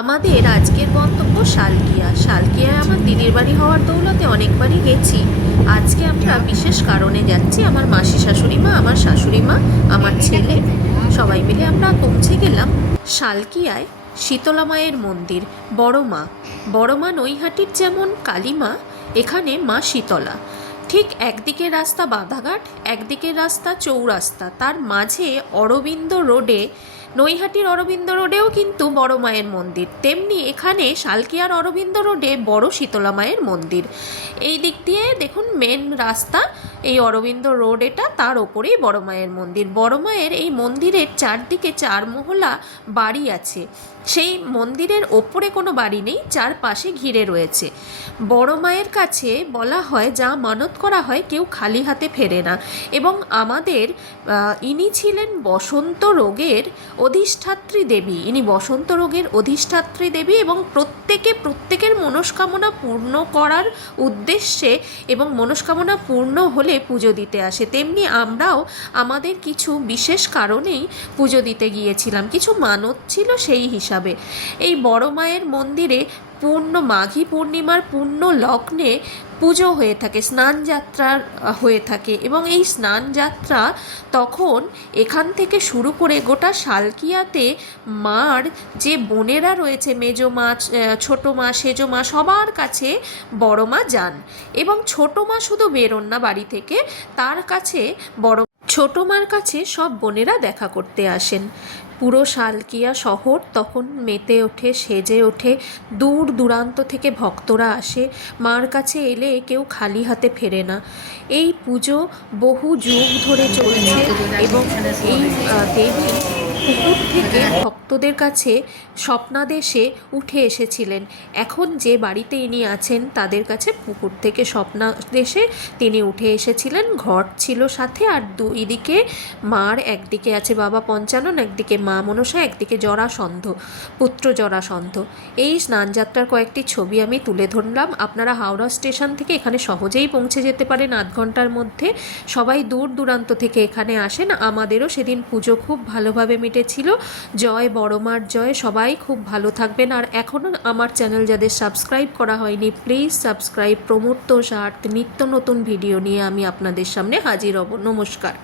আমাদের আজকের গন্তব্য শালকিয়া। শালকিয়ায় আমার দিদির বাড়ি হওয়ার দৌলতে অনেকবারই গেছি। আজকে আমরা বিশেষ কারণে যাচ্ছি। আমার মাসি শাশুড়ি মা, আমার শাশুড়ি মা, আমার ছেলে সবাই মিলে আমরা পৌঁছে গেলাম শালকিয়ায় শীতলা মায়ের মন্দির। বড় মা নৈহাটির যেমন কালীমা, এখানে মা শীতলা। ঠিক একদিকে রাস্তা বাধাঘাট, একদিকে রাস্তা চৌরাস্তা, তার মাঝে অরবিন্দ রোডে, নৈহাটির অরবিন্দ রোডেও কিন্তু বড় মায়ের মন্দির, তেমনি এখানে শালকিয়ার অরবিন্দ রোডে বড় শীতলা মায়ের মন্দির। এই দিক দিয়ে দেখুন মেন রাস্তা, এই অরবিন্দ রোড, এটা তার ওপরেই বড় মায়ের মন্দির। বড় মায়ের এই মন্দিরের চারদিকে চারমহলা বাড়ি আছে। সেই মন্দিরের ওপরে কোনো বাড়ি নেই, চারপাশে ঘিরে রয়েছে। বড় মায়ের কাছে বলা হয় যা মানত করা হয় কেউ খালি হাতে ফেরে না। এবং আমাদের ইনি ছিলেন বসন্ত রোগের অধিষ্ঠাত্রী দেবী। ইনি বসন্ত রোগের অধিষ্ঠাত্রী দেবী এবং প্রত্যেকের মনস্কামনা পূর্ণ করার উদ্দেশ্যে এবং মনস্কামনা পূর্ণ হলে পুজো দিতে আসে। তেমনি আমরাও আমাদের কিছু বিশেষ কারণেই পুজো দিতে গিয়েছিলাম, কিছু মানত ছিল সেই হিসাবে। এই বড় মায়ের মন্দিরে মাঘী পূর্ণিমার পূর্ণ লগ্নে পুজো হয়ে থাকে, স্নানযাত্রা হয়ে থাকে। এবং এই স্নানযাত্রা তখন এখান থেকে শুরু করে গোটা শালকিয়াতে মার যে বোনেরা রয়েছে, মেজো মা, ছোটো মা, সেজো মা, সবার কাছে বড় মা যান। এবং ছোটো মা শুধু বেরোন না বাড়ি থেকে, তার কাছে ছোটো মার কাছে সব বোনেরা দেখা করতে আসেন। পুরো শালকিয়া শহর তখন মেতে ওঠে, সেজে ওঠে। দূর দূরান্ত থেকে ভক্তরা আসে। মার কাছে এলে কেউ খালি হাতে ফেরে না। এই পুজো বহু যুগ ধরে চলছে এবং এই দেবী পুকুর থেকে ভক্তদের কাছে স্বপ্নাদেশে উঠে এসেছিলেন। এখন যে বাড়িতে ইনি আছেন তাদের কাছে পুকুর থেকে স্বপ্নাদেশে তিনি উঠে এসেছিলেন। ঘট ছিল সাথে, আর দুইদিকে মার, একদিকে আছে বাবা পঞ্চানন, একদিকে মা মনসা, একদিকে জরাসন্ধ, পুত্র জরাসন্ধ। এই স্নানযাত্রার কয়েকটি ছবি আমি তুলে ধরলাম। আপনারা হাওড়া স্টেশন থেকে এখানে সহজেই পৌঁছে যেতে পারেন আধ ঘন্টার মধ্যে। সবাই দূর দূরান্ত থেকে এখানে আসেন। আমাদেরও সেদিন পুজো খুব ভালোভাবে মিটেছিল। জয় বড় মার জয়। সবাই খুব ভালো থাকবেন। আর এখনও আমার চ্যানেল যাদের সাবস্ক্রাইব করা হয়নি, প্লিজ সাবস্ক্রাইব। প্রমূর্ত নিত্য নতুন ভিডিও নিয়ে আমি আপনাদের সামনে হাজির হব। নমস্কার।